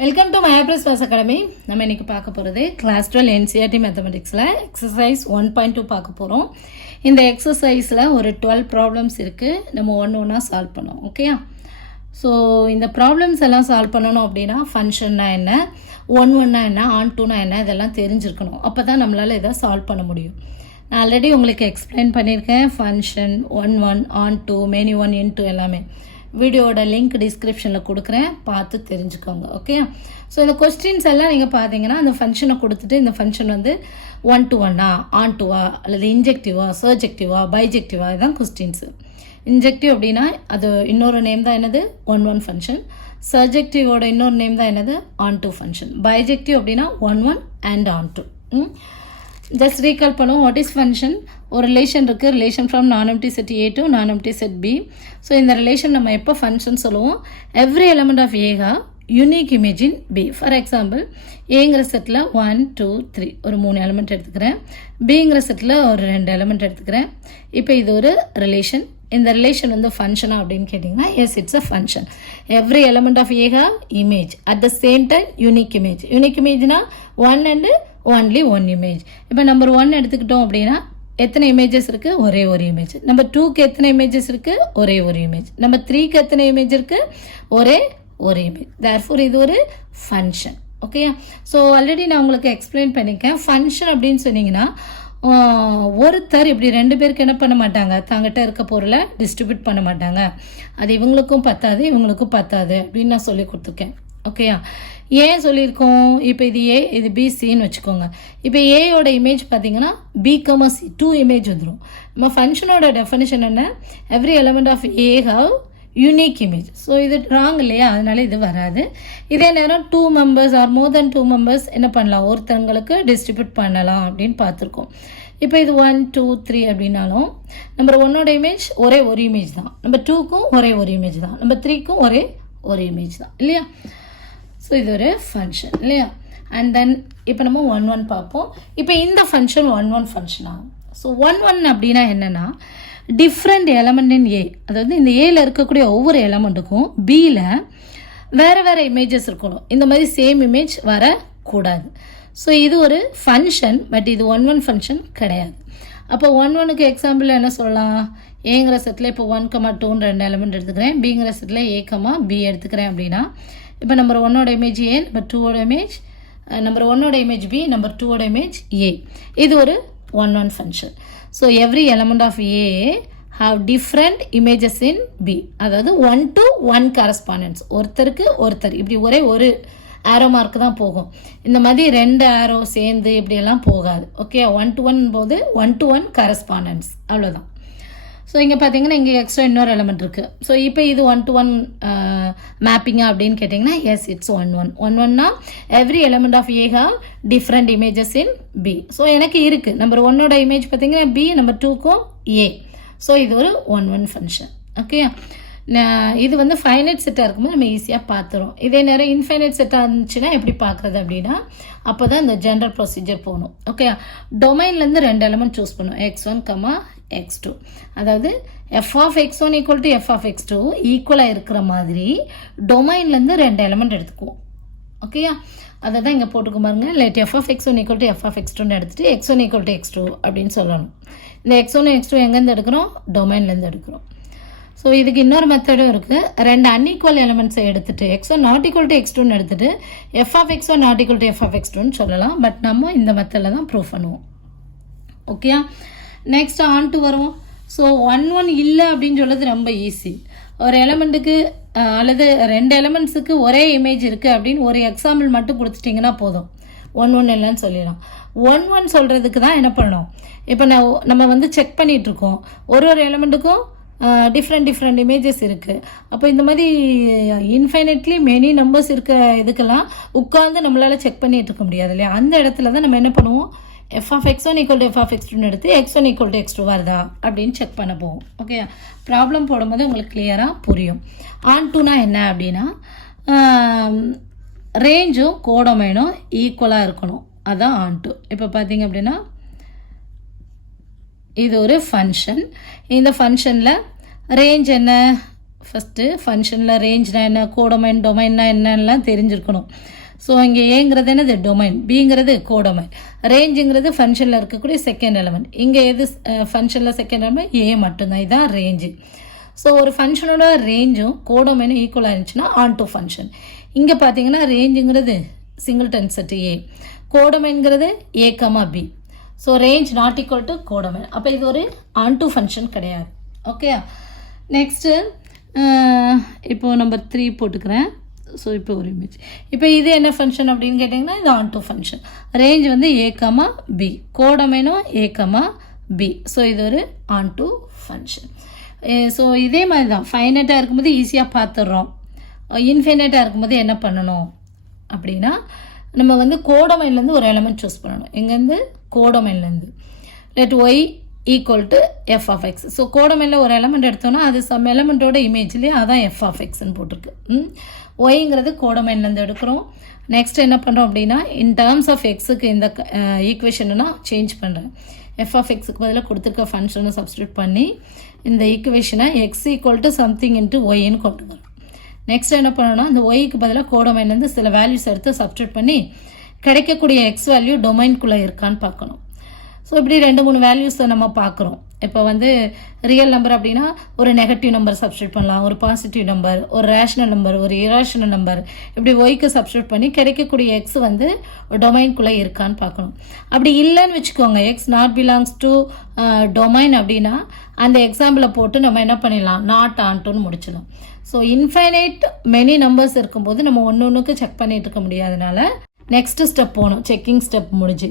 Welcome to மயாப்ரஸ் class academy. நம்ம இன்னைக்கு பார்க்க போகிறது கிளாஸ் 12 Ncert மேத்தமெட்டிக்ஸில் எக்ஸசைஸ் 1.2 பார்க்க போகிறோம். இந்த எக்ஸசைஸில் ஒரு 12 ப்ராப்ளம்ஸ் இருக்குது. நம்ம ஒன்றா சால்வ் பண்ணோம். ஓகேயா? ஸோ இந்த ப்ராப்ளம்ஸ் எல்லாம் சால்வ் பண்ணணும் அப்படின்னா ஃபங்க்ஷன்னா என்ன, ஒன்னா என்ன, ஆன் டூனா என்ன, இதெல்லாம் தெரிஞ்சிருக்கணும். அப்போ தான் நம்மளால் இதை சால்வ் பண்ண முடியும். நான் ஆல்ரெடி உங்களுக்கு எக்ஸ்பிளைன் பண்ணியிருக்கேன். Function one onto, many one into எல்லாமே வீடியோட லிங்க் டிஸ்கிரிப்ஷனில் கொடுக்குறேன், பார்த்து தெரிஞ்சுக்கோங்க. ஓகே? ஸோ இந்த கொஸ்டின்ஸ் எல்லாம் நீங்கள் பார்த்தீங்கன்னா அந்த ஃபங்க்ஷனை கொடுத்துட்டு இந்த ஃபங்க்ஷன் வந்து 1 to 1 ஆன் டூவா அல்லது இன்ஜெக்டிவா, சர்ஜெக்டிவா, பைஜெக்டிவா, இதுதான் கொஸ்டின்ஸு. இன்ஜெக்டிவ் அப்படின்னா அது இன்னொரு நேம் தான் என்னது, ஒன் ஃபங்க்ஷன். சர்ஜெக்டிவோட இன்னொரு நேம் தான் என்னது, ஆன் டூ ஃபங்க்ஷன். பைஜெக்டிவ் அப்படின்னா one and onto. Just recall பண்ணுவோம். What is function? ஒரு ரிலேஷன் இருக்குது, relation from non empty set A to non empty set B. So இந்த ரிலேஷன் நம்ம எப்போ ஃபங்க்ஷன் சொல்லுவோம், every element of A has unique image in B. For example, ஏங்கிற செட்டில் 1 2 3 ஒரு 3 எலமெண்ட் எடுத்துக்கிறேன், பிங்கிற செட்டில் ஒரு 2 எலமெண்ட் எடுத்துக்கிறேன். இப்போ இது ஒரு ரிலேஷன். இந்த ரிலேஷன் வந்து ஃபங்க்ஷனா அப்படின்னு கேட்டிங்கன்னா yes, it's a function. Every element of A has image at the same time unique image. Unique இமேஜ்னா one and only one image. இப்போ நம்பர் 1 எடுத்துக்கிட்டோம் அப்படின்னா எத்தனை இமேஜஸ் இருக்குது, ஒரே ஒரு இமேஜ். நம்பர் 2க்கு எத்தனை இமேஜஸ் இருக்குது, ஒரே ஒரு இமேஜ். நம்பர் 3க்கு எத்தனை இமேஜ் இருக்குது, ஒரே ஒரு இமேஜ். தேர்ஃபோர் இது ஒரு ஃபங்க்ஷன். ஓகேயா? ஸோ ஆல்ரெடி நான் உங்களுக்கு எக்ஸ்பிளைன் பண்ணியிருக்கேன். ஃபங்க்ஷன் அப்படின்னு சொன்னீங்கன்னா ஒருத்தர் இப்படி 2 பேருக்கு என்ன பண்ண மாட்டாங்க, தங்கிட்ட இருக்க பொருளை டிஸ்ட்ரிபியூட் பண்ண மாட்டாங்க. அது இவங்களுக்கும் பத்தாது, இவங்களுக்கும் பத்தாது அப்படின்னு நான் சொல்லி கொடுத்துருக்கேன். ஓகேயா? ஏன் சொல்லியிருக்கோம்? இப்போ இது ஏ, இது பிசின்னு வச்சுக்கோங்க. இப்போ ஏயோட இமேஜ் பார்த்தீங்கன்னா பி கமா சி 2 இமேஜ் வந்துடும். நம்ம ஃபங்க்ஷனோட டெஃபினிஷன் என்ன, every element of A have unique image. So இது ராங் இல்லையா, அதனால இது வராது. இதே நேரம் 2 members or more than 2 members என்ன பண்ணலாம், ஒருத்தங்களுக்கு டிஸ்ட்ரிபியூட் பண்ணலாம் அப்படின்னு பார்த்துருக்கோம். இப்போ இது 1 2 3 அப்படின்னாலும் நம்பர் 1ஓட இமேஜ் ஒரே ஒரு இமேஜ் தான், நம்பர் 2க்கும் ஒரே ஒரு இமேஜ் தான், நம்பர் 3க்கும் ஒரே ஒரு இமேஜ் தான், இல்லையா? ஸோ இது ஒரு ஃபங்க்ஷன் இல்லையா? அண்ட் தென் இப்போ நம்ம ஒன் பார்ப்போம். இப்போ இந்த ஃபங்க்ஷன் ஒன் ஃபங்க்ஷன் ஆகும். ஸோ ஒன் அப்படின்னா என்னென்னா, டிஃப்ரெண்ட் எலமெண்ட் இன் ஏ, அதாவது இந்த ஏல இருக்கக்கூடிய ஒவ்வொரு எலமெண்ட்டுக்கும் பியில் வேறு வேறு இமேஜஸ் இருக்கணும். இந்த மாதிரி சேம் இமேஜ் வரக்கூடாது. ஸோ இது ஒரு ஃபங்க்ஷன், பட் இது ஒன் ஃபங்க்ஷன் கிடையாது. அப்போ ஒன்னுக்கு எக்ஸாம்பிள் என்ன சொல்லலாம், ஏங்கிற செட்டில் இப்போ 1 2ன்னு 2 எலமெண்ட் எடுத்துக்கிறேன், பிங்கிற செட்டில் ஏ பி எடுத்துக்கிறேன் அப்படின்னா இப்போ நம்பர் 1ஓட இமேஜ் ஏ, நம்பர் 2ஓட இமேஜ், நம்பர் 1ஓட இமேஜ் பி, நம்பர் 2ஓட இமேஜ் ஏ. இது ஒரு one function. So every element of A have different images in B. அதாவது 1 to 1 கரஸ்பாண்டன்ஸ், ஒருத்தருக்கு ஒருத்தர் இப்படி ஒரே ஒரு ஆரோ மார்க் தான் போகும். இந்த மாதிரி 2 ஆரோ சேர்ந்து இப்படியெல்லாம் போகாது. ஓகே? 1 to 1 போது 1 to 1 கரஸ்பாண்டன்ஸ், அவ்வளோதான். ஸோ இங்கே பார்த்தீங்கன்னா இங்கே எக்ஸ்ட்ரா இன்னொரு எலமெண்ட் இருக்குது. ஸோ இப்போ இது 1 to 1 மேப்பிங்கா அப்படின்னு கேட்டிங்கன்னா எஸ், இட்ஸ் ஒன்னா every element of A have different images in B. So எனக்கு இருக்குது நம்பர் 1ஓட இமேஜ் பார்த்தீங்கன்னா பி, நம்பர் 2க்கும் ஏ. ஸோ இது ஒரு ஒன் ஃபங்க்ஷன். ஓகே? இது வந்து ஃபைனைட் செட்டாக இருக்கும்போது நம்ம ஈஸியாக பார்த்துரும். இதே நேரம் இன்ஃபைனைட் செட்டாக இருந்துச்சுன்னா எப்படி பார்க்குறது அப்படின்னா அப்போ தான் இந்த ஜென்ரல் ப்ரொசீஜர் போகணும். ஓகே? டொமைன்லேருந்து 2 எலமெண்ட் சூஸ் பண்ணும், x1, x2. அதாவது f of x1 equal to f of x2 ஈக்குவலாக இருக்கிற மாதிரி டொமைன்லேருந்து 2 எலமெண்ட் எடுத்துக்குவோம். ஓகேயா? அதை தான் இங்கே போட்டுக்க பாருங்க. Let f of x1 equal to f of x2 எடுத்துகிட்டு x1 equal to x2 அப்படின்னு சொல்லணும். இந்த x1 x2 எங்கேருந்து எடுக்கிறோம், டொமைன்லேருந்து எடுக்கிறோம். ஸோ இதுக்கு இன்னொரு மெத்தடும் இருக்குது. 2 அன்இக்குவல் எலமெண்ட்ஸை எடுத்துகிட்டு x1 not equal to x2 எடுத்துகிட்டு f of x1 not equal to f of x2 சொல்லலாம். பட் நம்ம இந்த மெத்தடில் தான் ப்ரூவ் பண்ணுவோம். ஓகேயா? நெக்ஸ்ட் ஆன் டு வருவோம். ஸோ ஒன் இல்லை அப்படின்னு சொல்கிறது ரொம்ப ஈஸி. ஒரு எலமெண்ட்டுக்கு அல்லது 2 எலமெண்ட்ஸுக்கு ஒரே இமேஜ் இருக்குது அப்படின்னு ஒரு எக்ஸாம்பிள் மட்டும் கொடுத்துட்டிங்கன்னா போதும், ஒன் இல்லைன்னு சொல்லிடலாம். ஒன் சொல்கிறதுக்கு தான் என்ன பண்ணணும், இப்போ நம்ம வந்து செக் பண்ணிகிட்ருக்கோம், ஒரு எலமெண்ட்டுக்கும் டிஃப்ரெண்ட் இமேஜஸ் இருக்குது. அப்போ இந்த மாதிரி இன்ஃபைனைட்லி மெனி நம்பர்ஸ் இருக்க இதுக்கெல்லாம் உட்காந்து நம்மளால் செக் பண்ணிகிட்டு இருக்க முடியாது இல்லையா? அந்த இடத்துல தான் நம்ம என்ன பண்ணுவோம், f of x1 equal to f of x2 எடுத்து x1 equal to x2 வருதா அப்படின்னு செக் பண்ண போவோம். ஓகே? ப்ராப்ளம் போடும்போது உங்களுக்கு கிளியராக புரியும். ஆன் டூனா என்ன அப்படின்னா ரேஞ்சும் கோடொமைனும் ஈக்குவலாக இருக்கணும், அதுதான் ஆன் டூ. இப்போ பார்த்தீங்க அப்படின்னா இது ஒரு ஃபங்க்ஷன். இந்த ஃபங்க்ஷனில் ரேஞ்ச் என்ன, ஃபஸ்ட்டு ஃபங்க்ஷனில் ரேஞ்ச்னா என்ன, கோடொமைன் டொமைன்னா என்னெல்லாம் தெரிஞ்சிருக்கணும். ஸோ இங்கே ஏங்கிறது என்னது டொமைன், பிங்கிறது கோடொமைன், ரேஞ்சுங்கிறது ஃபங்க்ஷனில் இருக்கக்கூடிய செகண்ட் எலமெண்ட். இங்கே எது ஃபங்க்ஷனில் செகண்ட் எலமெண்ட், ஏ மட்டும்தான், இதுதான் ரேஞ்சு. ஸோ ஒரு ஃபங்க்ஷனோட ரேஞ்சும் கோடொமைனும் ஈக்குவலாக இருந்துச்சுன்னா ஆன் டு ஃபங்க்ஷன். இங்கே பார்த்தீங்கன்னா ரேஞ்சுங்கிறது சிங்கிள்டன் செட் ஏ, கோடொமைன்கிறது A comma B. So range not equal to codomain. அப்போ இது ஒரு ஆன் டு ஃபங்க்ஷன் கிடையாது. ஓகே, நெக்ஸ்ட்டு இப்போது நம்பர் 3 போட்டுக்கிறேன். ஸோ இப்போ ஒரு இமேஜ். இப்போ இது என்ன ஃபங்க்ஷன் அப்படின்னு கேட்டிங்கன்னா இது ஆன் டு ஃபங்க்ஷன். ரேஞ்ச் வந்து ஏ கமா பி, கோடொமைனும் ஏ கமா பி. ஸோ இது ஒரு ஆன் டு ஃபங்க்ஷன். ஸோ இதே மாதிரி தான் ஃபைனைட்டாக இருக்கும்போது ஈஸியாக பார்த்துடுறோம். இன்ஃபைனைட்டாக இருக்கும்போது என்ன பண்ணணும் அப்படின்னா நம்ம வந்து கோடொமைன்லேருந்து ஒரு எலமெண்ட் சூஸ் பண்ணணும். எங்கேருந்து, கோடொமைன்லேருந்து. Let Y equal to F of X. So கோடொமைனில் ஒரு எலமெண்ட் எடுத்தோன்னா அது சம் எலமெண்ட்டோட இமேஜ்லேயே அதான் எஃப் ஆஃப் எக்ஸ்ன்னு போட்டிருக்கு. ஒய்ங்கிறது கோடொமைன்லேருந்து எடுக்கிறோம். நெக்ஸ்ட் என்ன பண்ணுறோம் அப்படின்னா இன் டேர்ம்ஸ் ஆஃப் எக்ஸுக்கு இந்த ஈக்குவேஷனை சேஞ்ச் பண்ணுறேன். எஃப் ஆஃப் எக்ஸுக்கு பதிலாக கொடுத்துருக்க ஃபங்க்ஷனை சப்ஸ்டியூட் பண்ணி இந்த ஈக்குவேஷனை X equal to something into ஒய்ன்னு கொண்டு வரும். நெக்ஸ்ட் என்ன பண்ணணும்னா இந்த ஒய்க்கு பதிலாக கோடொமைன்லேருந்து சில வேல்யூஸ் எடுத்து சப்ஸ்டியூட் பண்ணி கிடைக்கக்கூடிய எக்ஸ் வேல்யூ டொமைன்குள்ளே இருக்கான்னு பார்க்கணும். ஸோ இப்படி 2-3 வேல்யூஸை நம்ம பார்க்குறோம். இப்போ வந்து ரியல் நம்பர் அப்படின்னா ஒரு நெகட்டிவ் நம்பர் சப்ஸ்டியூட் பண்ணலாம், ஒரு பாசிட்டிவ் நம்பர், ஒரு ரேஷனல் நம்பர், ஒரு இரேஷனல் நம்பர், இப்படி ஒய்க்கு சப்ஸ்டியூட் பண்ணி கிடைக்கக்கூடிய எக்ஸ் வந்து டொமைன்குள்ளே இருக்கான்னு பார்க்கணும். அப்படி இல்லைன்னு வச்சுக்கோங்க, X not belongs to domain அப்படின்னா அந்த எக்ஸாம்பிளை போட்டு நம்ம என்ன பண்ணிடலாம், நாட் ஆன்ட்டுன்னு முடிச்சிடலாம். ஸோ இன்ஃபைனைட் மெனி நம்பர்ஸ் இருக்கும்போது நம்ம ஒன்றுக்கு செக் பண்ணிட்டு இருக்க முடியாதனால நெக்ஸ்ட் ஸ்டெப் போகணும். செக்கிங் ஸ்டெப் முடிஞ்சு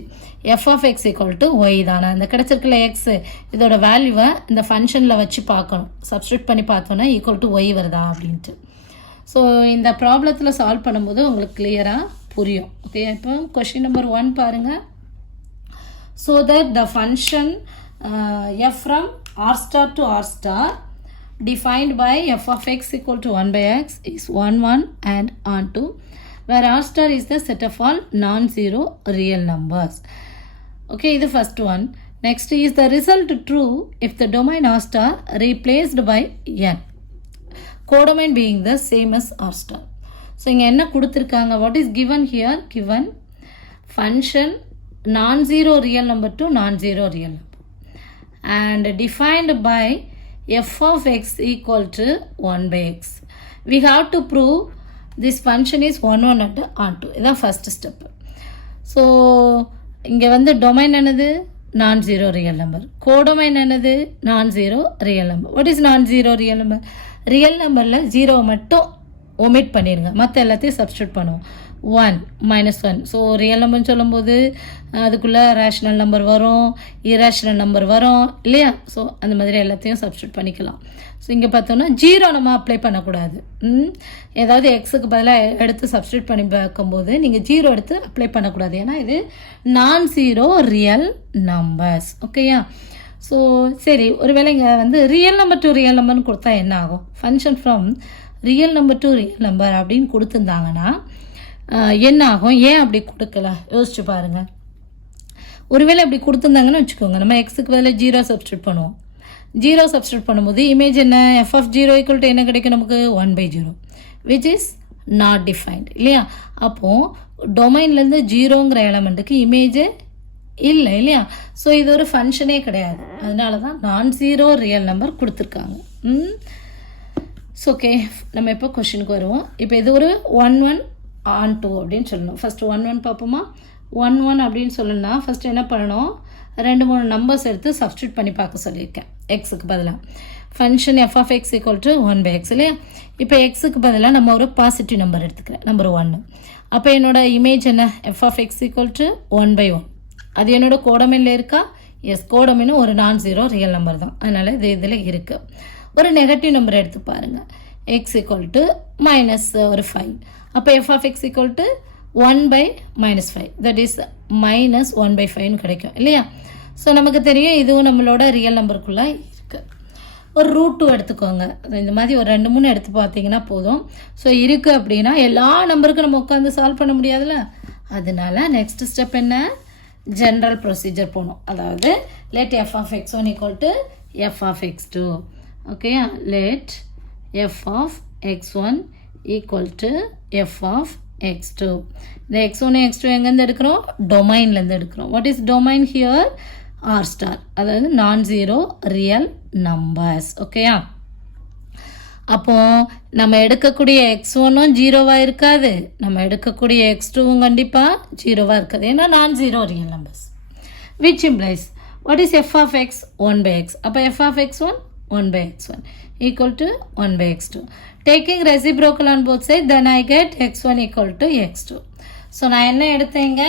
F of X equal to Y தானே, இந்த கிடச்சிருக்கல எக்ஸ் இதோட வேல்யூவை இந்த ஃபங்க்ஷனில் வச்சு பார்க்கணும். சப்ஸ்டியூட் பண்ணி பார்த்தோன்னா ஈக்குவல் டு ஒய் வருதா அப்படின்ட்டு. ஸோ இந்த ப்ராப்ளத்தில் சால்வ் பண்ணும்போது உங்களுக்கு கிளியராக புரியும். ஓகே, இப்போ கொஸ்டின் நம்பர் 1 பாருங்கள். So that the function F from R star to R star defined by f of x equal to 1 by x is 1 1 and on 2, where r star is the set of all non-zero real numbers. Okay, the first one. Next is the result true if the domain r star replaced by n, codomain being the same as r star. So இங்க என்ன கொடுத்திருக்காங்க, what is given here, given function non-zero real number to non-zero real number and defined by f of x equal to 1 by x. We have to prove this function is 1 1 and on 2. இதான் first step. So இங்கே வந்து domain என்னது, நான் zero real number. Codomain என்னது, நான் zero real number. What is நான் zero real number? Real நம்பரில் ஜீரோவை மட்டும் ஒமிட் பண்ணிடுங்க, மற்ற எல்லாத்தையும் சப்ஸ்டியூட் பண்ணுவோம். 1 -1. ஸோ ரியல் நம்பர்னு சொல்லும்போது அதுக்குள்ளே ரேஷனல் நம்பர் வரும், இரேஷனல் நம்பர் வரும் இல்லையா. ஸோ அந்த மாதிரி எல்லாத்தையும் சப்ஸ்டியூட் பண்ணிக்கலாம். ஸோ இங்கே பார்த்தோன்னா ஜீரோ நம்ம அப்ளை பண்ணக்கூடாது. ஏதாவது எக்ஸுக்கு பதிலாக எடுத்து சப்ஸ்டியூட் பண்ணி பார்க்கும்போது நீங்கள் ஜீரோ எடுத்து அப்ளை பண்ணக்கூடாது, ஏன்னா இது நான் ஜீரோ ரியல் நம்பர்ஸ். ஓகேயா. ஸோ சரி, ஒருவேளை இங்கே வந்து ரியல் நம்பர் டு ரியல் நம்பர்னு கொடுத்தா என்ன ஆகும், function from real number to real number அப்படின்னு கொடுத்துருந்தாங்கன்னா என்ன ஆகும், ஏன் அப்படி கொடுக்கல யோசிச்சு பாருங்கள். ஒருவேளை அப்படி கொடுத்துருந்தாங்கன்னு வச்சுக்கோங்க, நம்ம எக்ஸுக்கு பதில் ஜீரோ சப்ஸ்டியூட் பண்ணுவோம். ஜீரோ சப்ஸ்டியூட் பண்ணும்போது இமேஜ் என்ன, F of zero equal to என்ன கிடைக்கும் நமக்கு, 1 by 0 which is not defined இல்லையா. அப்போது டொமைன்லேருந்து ஜீரோங்கிற எலமெண்ட்டுக்கு இமேஜே இல்லை இல்லையா. ஸோ இது ஒரு ஃபங்க்ஷனே கிடையாது, அதனால தான் நான் ஜீரோ ரியல் நம்பர் கொடுத்துருக்காங்க. ஸோ ஓகே, நம்ம இப்போ கொஷினுக்கு வருவோம். இப்போ இது ஒரு 1 1 on 2 அப்படின்னு சொல்லணும். ஃபஸ்ட்டு 1 1 பார்ப்போமா. 1 1 அப்படின்னு சொல்லணும்னா ஃபஸ்ட்டு என்ன பண்ணணும், 2-3 நம்பர்ஸ் எடுத்து சப்ஸ்டியூட் பண்ணி பார்க்க சொல்லியிருக்கேன் எக்ஸுக்கு பதிலாக. Function F of X equal to 1 by x இல்லையா. இப்போ எக்ஸுக்கு பதிலாக நம்ம ஒரு பாசிட்டிவ் நம்பர் எடுத்துக்கிறேன், நம்பர் 1. அப்போ என்னோட இமேஜ் என்ன, F of X equal to 1 by 1. அது என்னோட கோடமைனில் இருக்கா, எஸ், கோடமைனும் ஒரு நான் ஜீரோ ரியல் நம்பர் தான், அதனால் இது இதில் இருக்குது. ஒரு நெகட்டிவ் நம்பர் எடுத்து பாருங்கள், எக்ஸ் ஈக்குவல் டு ஒரு 5. அப்போ F of X equal to 1 by -5, that is -1 by 5 கிடைக்கும் இல்லையா. ஸோ நமக்கு தெரியும் இதுவும் நம்மளோட ரியல் நம்பருக்குள்ளே இருக்குது. ஒரு √2 எடுத்துக்கோங்க, இந்த மாதிரி ஒரு 2-3 எடுத்து பார்த்தீங்கன்னா போதும். ஸோ இருக்குது அப்படின்னா எல்லா நம்பருக்கும் நம்ம உட்காந்து சால்வ் பண்ண முடியாதுல்ல, அதனால நெக்ஸ்ட் ஸ்டெப் என்ன, ஜென்ரல் ப்ரொசீஜர் போகணும். அதாவது let f of x1 equal to f of x2. Okay, let f of x1 equal to f of x2. இந்த x1 x2 எங்கேருந்து எடுக்கிறோம், டொமைன்லேருந்து எடுக்கிறோம். What is domain here, R star, அதாவது non zero real numbers. ஓகேயா, அப்போது நம்ம எடுக்கக்கூடிய x1ம் ஜீரோவாக இருக்காது, நம்ம எடுக்கக்கூடிய x2வும் கண்டிப்பாக ஜீரோவாக இருக்காது, ஏன்னா நான் zero real numbers. which implies what is f of x, 1 by x. அப்போ f of x1 1 by x1 equal to 1 by x2. Taking reciprocal on both sides, then I get x1 equal to x2. So நான் என்ன எடுத்தேங்க,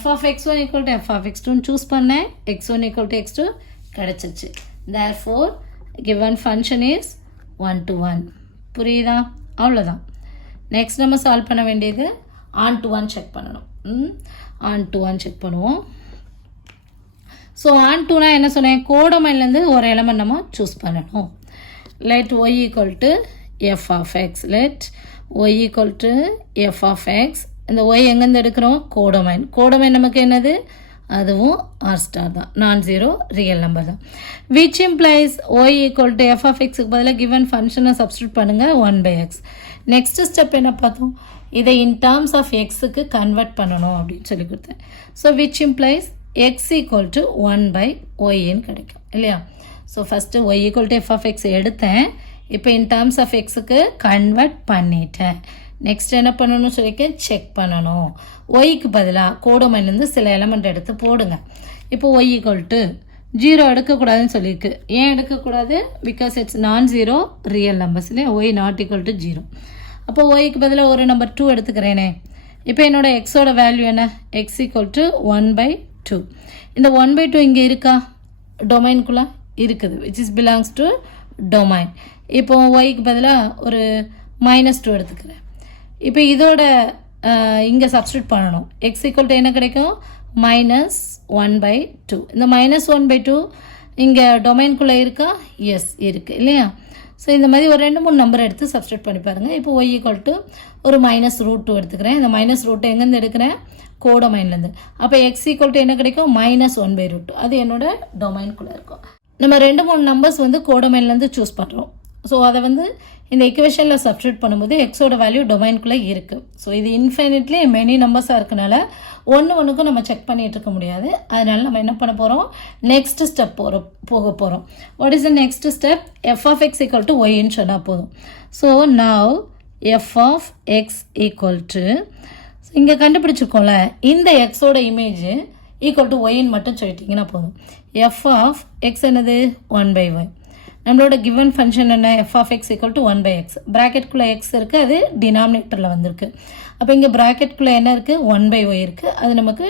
f of x1 equal to f of x2 choose பண்ணேன், x1 equal to x2 கிடச்சிச்சு. therefore given function is 1 to 1. புரியுதா, அவ்வளோதான். Next நம்ம solve பண்ண வேண்டியது onto 1 check பண்ணணும். ஆன் டு 1 செக் பண்ணுவோம். ஸோ ஆன் டூனா என்ன சொன்னேன், கோடமைன்லேருந்து ஒரு எலமெண்ட் நம்ம சூஸ் பண்ணணும். Let Y equal to F of X, let Y equal to F of X. இந்த ஒய் எங்கேருந்து எடுக்கிறோம், கோடமைன். கோடமைன் நமக்கு என்னது, அதுவும் ஆர் ஸ்டார் தான், நான் ஜீரோ ரியல் நம்பர் தான். Which implies Y equal to F of எக்ஸுக்கு பதிலாக கிவன் ஃபங்க்ஷனை சப்ஸ்டியூட் பண்ணுங்கள், 1 by x. நெக்ஸ்ட் ஸ்டெப் என்ன பார்த்தோம், இதை இன் டேர்ம்ஸ் ஆஃப் எக்ஸுக்கு கன்வெர்ட் பண்ணணும் அப்படின்னு சொல்லி கொடுத்தேன். So which implies x equal to 1 by yன்னு கிடைக்கும் இல்லையா. So first y equal to f of x எடுத்தேன், இப்போ in terms of xக்கு கன்வெர்ட் பண்ணிட்டேன். நெக்ஸ்ட் என்ன பண்ணணும்னு சொல்லிக்க, செக் பண்ணணும். ஒய்க்கு பதிலாக கோடமைன்லேருந்து சில எலமெண்ட் எடுத்து போடுங்க. இப்போ y equal to 0 எடுக்கக்கூடாதுன்னு சொல்லியிருக்கு. ஏன் எடுக்கக்கூடாது, பிகாஸ் இட்ஸ் நான் ஜீரோ ரியல் நம்பர்ஸ் இல்லையா, y நாட் ஈக்குவல் டு 0. அப்போ ஒய்க்கு பதிலாக ஒரு நம்பர் 2 எடுத்துக்கிறேனே. இப்போ என்னோட எக்ஸோட வேல்யூ என்ன, x equal to 1 by 2. இந்த 1 by 2 இங்கே இருக்கா, டொமைனுக்குள்ளே இருக்குது, which is belongs to domain. இப்போ ஒய்க்கு பதிலாக ஒரு -2 எடுத்துக்கிறேன். இப்போ இதோட இங்கே சப்ஸ்டியூட் பண்ணணும். எக்ஸ் ஈக்குவல் டு என்ன கிடைக்கும், -1 by 2. இந்த -1 by 2 இங்கே டொமைனுக்குள்ளே இருக்கா, எஸ் இருக்குது இல்லையா. ஸோ இந்த மாதிரி ஒரு 2-3 நம்பர் எடுத்து சப்ஸ்டியூட் பண்ணி பாருங்கள். இப்போ ஒய் ஈக்குவல் டு ஒரு -√2 எடுத்துக்கிறேன். இந்த -√2 எங்கேருந்து எடுக்கிறேன், கோடமைன்லேருந்து. அப்போ எக்ஸ் ஈக்குவல் டு என்ன கிடைக்கும், -1 by √2. அது என்னோட டொமைனுக்குள்ளே இருக்கும். நம்ம 2-3 நம்பர்ஸ் வந்து கோடமைன்லேருந்து சூஸ் பண்ணுறோம். ஸோ அதை வந்து இந்த இக்குவேஷனில் சப்ஸ்டியூட் பண்ணும்போது எக்ஸோட வேல்யூ டொமைனுக்குள்ளே இருக்குது. ஸோ இது இன்ஃபைனிட்லி மெனி நம்பர்ஸாக இருக்கனால ஒன்றுக்கும் நம்ம செக் பண்ணிகிட்டு இருக்க முடியாது. அதனால் நம்ம என்ன பண்ண போகிறோம், நெக்ஸ்ட் ஸ்டெப் போக போகிறோம். What is the next step, f of X equal to ஒய்ன்னு சொன்னால் போதும். So now f of X equal to, இங்கே கண்டுபிடிச்சிருக்கோம்ல, இந்த எக்ஸோட இமேஜ் ஈக்குவல் டு ஒய்ன்னு மட்டும் சொல்லிட்டிங்கன்னா போதும். எஃப் ஆஃப் எக்ஸ் என்னது, 1 by y. நம்மளோட கிவன் ஃபங்க்ஷன் என்ன, F of X equal to 1 by x. ப்ராக்கெட்குள்ளே எக்ஸ் இருக்குது, அது டினாமினேட்டரில் வந்திருக்கு. அப்போ இங்கே ப்ராக்கெட்குள்ளே என்ன இருக்குது, 1 by y இருக்குது, அது நமக்கு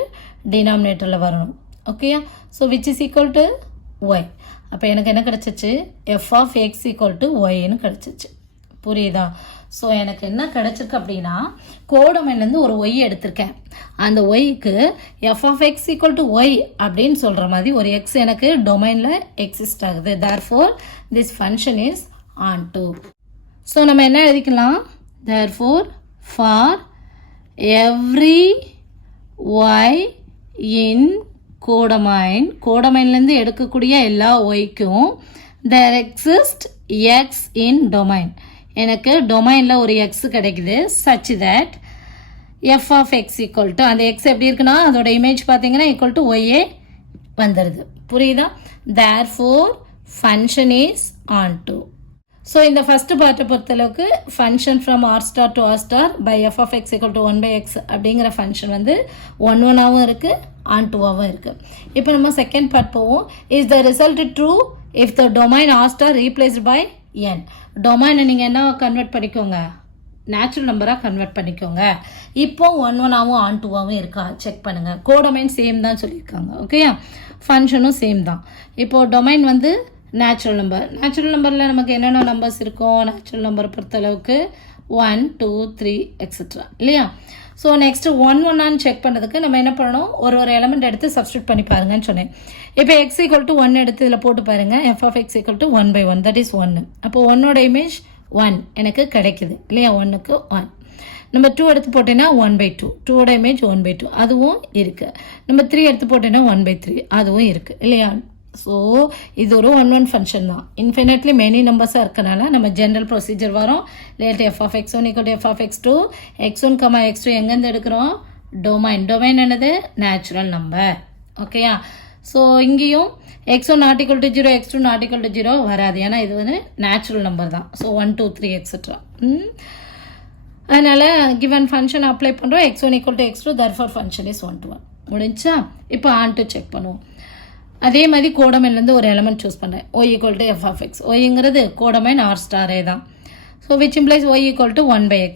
டினாமினேட்டரில் வரணும். ஓகேயா. So which is equal to y. அப்போ எனக்கு என்ன கிடச்சிச்சு, f of X equal to ஒய்ன்னு கிடச்சிச்சு. புரியுதா. ஸோ எனக்கு என்ன கிடச்சிருக்கு அப்படின்னா, கோடமைன்லேருந்து ஒரு ஒய் எடுத்திருக்கேன். அந்த ஒய்க்கு f of X equal to y அப்படின்னு சொல்கிற மாதிரி ஒரு எக்ஸ் எனக்கு டொமைனில் எக்ஸிஸ்ட் ஆகுது. Therefore this function is onto. So நம்ம என்ன எழுதிக்கலாம், therefore for every y in கோடமைன்லேருந்து எடுக்கக்கூடிய எல்லா ஒய்க்கும் there exist x in domain. எனக்கு டொமைனில் ஒரு எக்ஸ் கிடைக்குது, such that f of X equal to, அந்த எக்ஸ் எப்படி இருக்குன்னா அதோட இமேஜ் பார்த்தீங்கன்னா ஈக்குவல் டு ஒய்யே வந்துடுது. புரியுதா. Therefore function is onto. So இந்த ஃபஸ்ட்டு பார்ட்டை பொறுத்தளவுக்கு function from R star to R star by F of X equal to 1 by x அப்படிங்கிற ஃபங்க்ஷன் வந்து 1-1ஆகவும் இருக்குது, ஆன் டூவாகவும் இருக்குது. இப்போ நம்ம செகண்ட் பார்ட் போவோம். Is the result true if the domain R star replaced by n. டொமைனை நீங்கள் என்ன கன்வெர்ட் பண்ணிக்கோங்க, நேச்சுரல் நம்பராக கன்வெர்ட் பண்ணிக்கோங்க. இப்போ 1-1ஆகவும் ஆன் டூவாகவும் இருக்கா செக் பண்ணுங்கள். கோடொமைன் சேம் தான் சொல்லியிருக்காங்க. ஓகேயா. ஃபங்க்ஷனும் சேம் தான். இப்போது டொமைன் வந்து நேச்சுரல் நம்பரில் நமக்கு என்னென்ன நம்பர்ஸ் இருக்கும், நேச்சுரல் நம்பரை பொறுத்தளவுக்கு 1, 2, 3 எக்ஸெட்ரா இல்லையா. ஸோ நெக்ஸ்ட்டு 1-1ஆன்னு செக் பண்ணுறதுக்கு நம்ம என்ன பண்ணணும், ஒரு எலமெண்ட் எடுத்து சப்ஸ்டியூட் பண்ணி பாருங்கன்னு சொன்னேன். இப்போ எக்ஸ் ஈக்குவல் டு 1 எடுத்து இதில் போட்டு பாருங்கள். F of X equal to 1 by 1, that is 1. அப்போ 1ஓட இமேஜ் 1 எனக்கு கிடைக்குது இல்லையா, 1க்கு 1. நம்ம 2 எடுத்து போட்டேன்னா 1 by 2, 2ஓட இமேஜ் 1 by 2 அதுவும் இருக்குது. நம்ம 3 எடுத்து போட்டேன்னா 1 by 3 அதுவும் இருக்குது இல்லையா. ஸோ இது ஒரு ஒன் ஃபங்க்ஷன் தான். இன்ஃபினிட்லி மெனி நம்பர்ஸாக இருக்கனால நம்ம ஜென்ரல் ப்ரொசீஜர் வரும். Let F of X one equal to F of X two, X one comma X two எங்கேருந்து எடுக்கிறோம்? டொமைன் என்னது? Natural number. ஓகேயா? ஸோ இங்கேயும் X one not equal to zero, X two not equal to zero வராது. ஏன்னா இது வந்து natural number தான். So 1 2 3 etcetera. அதனால் கிவன் ஃபங்க்ஷன் அப்ளை பண்ணுறோம். X one equal to x two, therefore function is 1 to 1. முடிஞ்சா? இப்போ ஆன் டு செக் பண்ணுவோம். அதே மாதிரி கோடமைன்லேருந்து ஒரு எலமெண்ட் சூஸ் பண்ணுறேன். Y equal to F of x. ஒய்ங்கிறது கோடமைன் ஆர் ஸ்டாரே தான். So which implies Y equal to 1/x.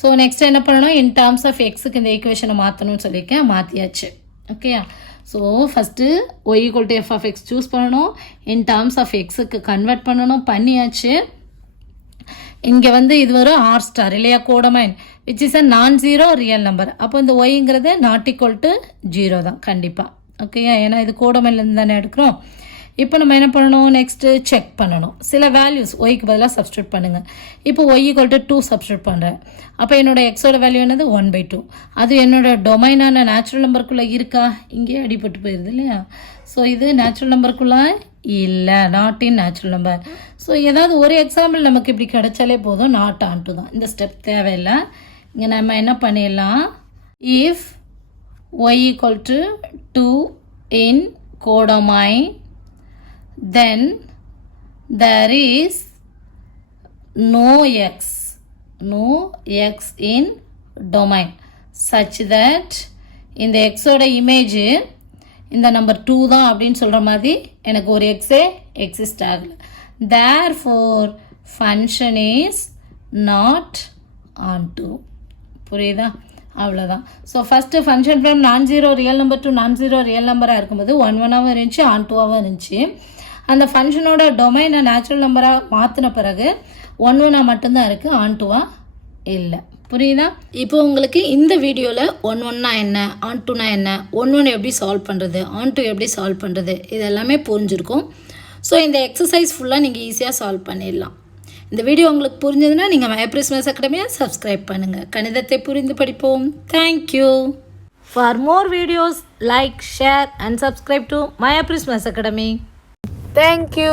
So next என்ன பண்ணணும்? இன் டர்ம்ஸ் ஆஃப் எக்ஸுக்கு இந்த ஈக்குவேஷனை மாற்றணும்னு சொல்லியிருக்கேன். மாற்றியாச்சு. ஓகேயா? So first Y equal to F of X choose பண்ணணும். இன் டர்ம்ஸ் ஆஃப் எக்ஸுக்கு கன்வெர்ட் பண்ணணும். பண்ணியாச்சு. இங்கே வந்து இது வரும் ஆர் ஸ்டார் இல்லையா? Codomain which is a non zero real number. அப்போ இந்த ஒய்ங்கிறது நாட் ஈக்குவல் டு ஜீரோ தான் கண்டிப்பாக. ஓகேயா? ஏன்னா இது கோடமைன்லேருந்து தானே எடுக்கிறோம். இப்போ நம்ம என்ன பண்ணணும்? நெக்ஸ்ட்டு செக் பண்ணணும். சில வேல்யூஸ் ஒய்க்கு பதிலாக சப்ஸ்டியூட் பண்ணுங்கள். இப்போ ஒய் ஈக்குவல் டு 2 சப்ஸ்டியூட் பண்ணுறேன். அப்போ என்னோடய எக்ஸோட வேல்யூ என்னது? 1/2. அது என்னோட டொமைனான நேச்சுரல் நம்பருக்குள்ளே இருக்கா? இங்கேயே அடிபட்டு போயிடுது இல்லையா? ஸோ இது நேச்சுரல் நம்பருக்குள்ளே இல்லை, not in natural number. So ஏதாவது ஒரு எக்ஸாம்பிள் நமக்கு இப்படி கிடைச்சாலே போதும், நாட் ஆன் டு தான். இந்த ஸ்டெப் தேவையில்லை. இங்கே நம்ம என்ன பண்ணிடலாம்? If y equal to 2 in codomain, then there is no x in domain such that இந்த எக்ஸோட இமேஜ் இந்த நம்பர் 2 தான் அப்படின்னு சொல்கிற மாதிரி எனக்கு ஒரு எக்ஸே எக்ஸிஸ்ட் ஆகலை. therefore function is not onto. புரியுதா? அவ்வளோதான். ஸோ ஃபஸ்ட்டு ஃபங்க்ஷன் ஃப்ரம் நான் ஜீரோ ரியல் நம்பர் டு நான் ஜீரோ ரியல் நம்பராக இருக்கும்போது 1/1ஆகவும் இருந்துச்சு, ஆன் 2ஆகவும் இருந்துச்சு. அந்த ஃபங்க்ஷனோட டொமைனை நேச்சுரல் நம்பராக மாற்றின பிறகு 1/1 மட்டும்தான் இருக்குது, ஆன் 2 இல்லை. புரியுதா? இப்போ உங்களுக்கு இந்த வீடியோவில் 1/1 என்ன, ஆன் 2 என்ன, 1/1 எப்படி சால்வ் பண்ணுறது, ஆன் 2 எப்படி சால்வ் பண்ணுறது, இது எல்லாமே புரிஞ்சிருக்கும். ஸோ இந்த எக்ஸசைஸ் ஃபுல்லாக நீங்கள் ஈஸியாக சால்வ் பண்ணிடலாம். இந்த வீடியோ உங்களுக்கு புரிஞ்சதுன்னா நீங்கள் மைப்ரிஸ்மஸ் அகாடமியை சப்ஸ்கிரைப் பண்ணுங்கள். கணிதத்தை புரிந்து படிப்போம். Thank you. For more videos like, share and subscribe to மைப்ரிஸ்மஸ் அகாடமி. தேங்க்யூ.